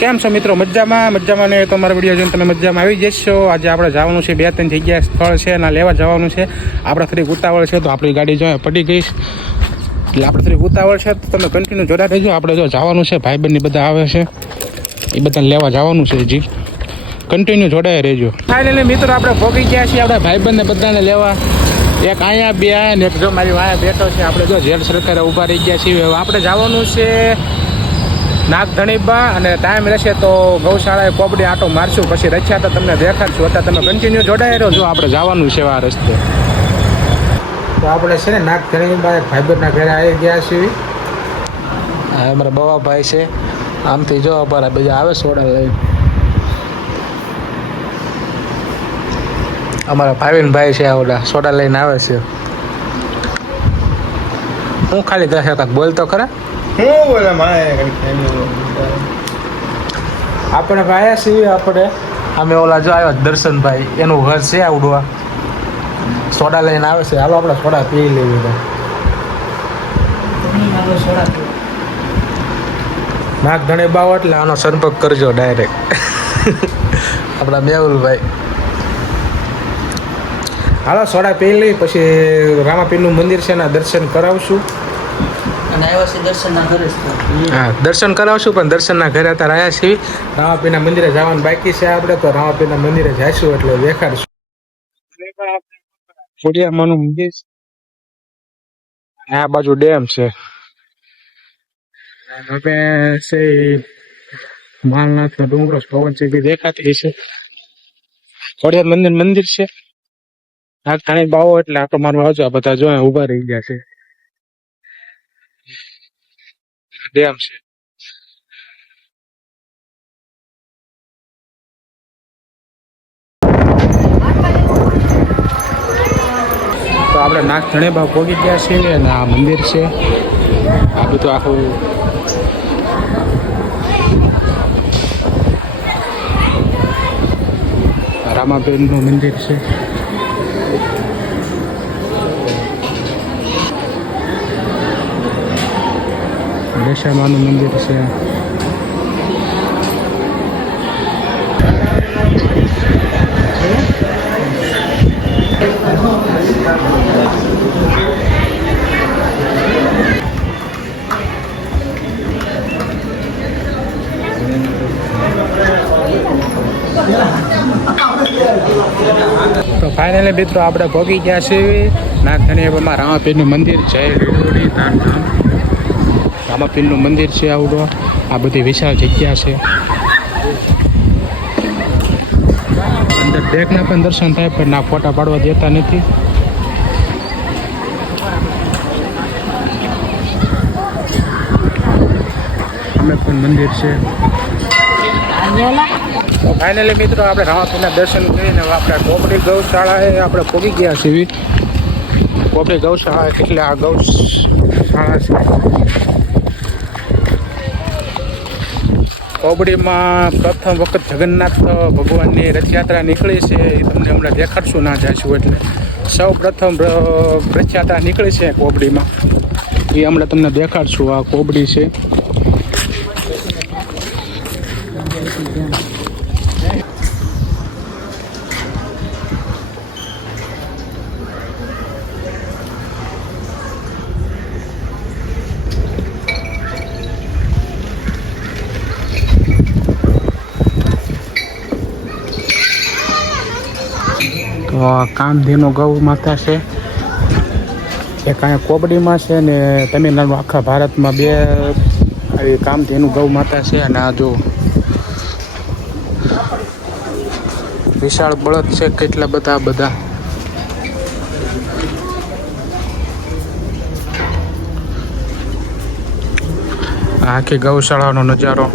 કેમ છો મિત્રો? મજામાં ને તમારા વિડીયો જોઈને તમે મજામાં આવી જશો. આજે આપણે જવાનું છે 2-3 જગ્યા સ્થળ છે એના લેવા જવાનું છે. આપણે થોડીક ઉતાવળ છે તો આપણી ગાડી જો પડી ગઈ એટલે આપણે થોડીક ઉતાવળ છે તો તમે કન્ટિન્યુ જોડા રહેજો. આપણે જો જવાનું છે, ભાઈબંધ બધા આવે છે એ બધાને લેવા જવાનું છે. હજી કન્ટિન્યુ જોડાઈ રહેજો. ફાઇનલી મિત્રો આપણે પહોંચી ગયા છીએ આપણા ભાઈબંધને બધાને લેવા. એક અહીંયા બે ને એક જો મારી વાયા બેઠો છે. આપણે જો જેલ સરકારે ઊભા રહી ગયા છીએ. આપણે જવાનું છે નાગધણીબા અને ટાઈમ રહેશે તો ગૌશાળાએ કોબડી આટો મારશું, પછી રચ્યા તો તમને દેખાડશું. અત્યારે તમે કન્ટિન્યુ જોડાઈ રહ્યો. જો આપણે જવાનું છે આ રસ્તે. તો આપણે છે ને નાગધણીબા એક ભાઈબંધના ઘરે આવી ગયા છીએ. હા, અમારા બવાભાઈ છે. આમથી જો અમારા બીજા આવે સોડા લઈ. અમારા ભાવિનભાઈ છે, ઓલા સોડા લઈને આવે છે. હું ખાલી દસ કાંક બોલતો ખરા. આપણે ભાઈ છીએ. આપણે અમે ઓલા જો આવ્યા દર્શનભાઈ, એનું ઘર છે આવડવા. સોડા લઈને આવે છે. હાલો આપણે સોડા પી લેવી. નાગધણીબા એટલે આનો સંપર્ક કરજો ડાયરેક્ટ. આપણા મેહુલભાઈ. હાલો સોડા પી લઈ, પછી રામાપીરનું મંદિર છે એના દર્શન કરાવશું. હા, દર્શન કરાવશું. પણ દર્શનના ઘરે અત્યારે આવ્યા છીએ. રામાપીરના મંદિરે જવાનું બાકી છે આપણે, તો રામાપીરના મંદિરે જઈશું એટલે દેખાડશું. ફુડિયામાનું મંદિર આ બાજુ ડેમ છે. હવે છે માલનાથનો ડુંગરો પવન ચીકી દેખાતી છે. ખોડિયાર મંદિર છે. નાગધણીબા આવો એટલે આટો મારવા આવજો. આ બધા જો ઉભા રહી ગયા છે. ડેમ છે. તો આપણે નાગધણીબા પહોંચી ગયા છીએ અને આ મંદિર છે. આ બધું આખું રામાપીરનું મંદિર છે. દશામાનું મંદિર છે. તો ફાઇનલી મિત્રો આપણે પહોંચી ગયા છીએ નાગધણીબામાં. રામાપીરનું મંદિર જય રીડોડી ધામધામ. રામાપીરનું મંદિર છે આવડો. આ બધી વિશાળ જગ્યા છે. અંદર ડેકના પણ દર્શન થાય પણ ના ફોટા પાડવા દેતા નથી. અમે પણ મંદિર છે. તો ફાઇનલી મિત્રો આપણે રામાપીરના દર્શન કરીને આપણે કોબડી ગૌશાળાએ આપણે પહોંચી ગયા છીએ. કોબડી ગૌશાળા એટલે આ ગૌશાળા છે. કોબડીમાં પ્રથમ વખત જગન્નાથ ભગવાનની રથયાત્રા નીકળી છે. એ તમને હમણાં દેખાડશું ના જઈશું એટલે. સૌ પ્રથમ રથયાત્રા નીકળી છે કોબડીમાં. એ હમણાં તમને દેખાડશું. આ કોબડી છે. તો કામધેનુ ગૌ માતા છે. એક અહીંયા કોબડીમાં છે ને તમિલનાડુ આખા ભારતમાં બે આવી કામધેનુ ગૌ માતા છે. અને આ જો વિશાળ બળદ છે કેટલા બધા. આખી ગૌશાળાનો નજારો.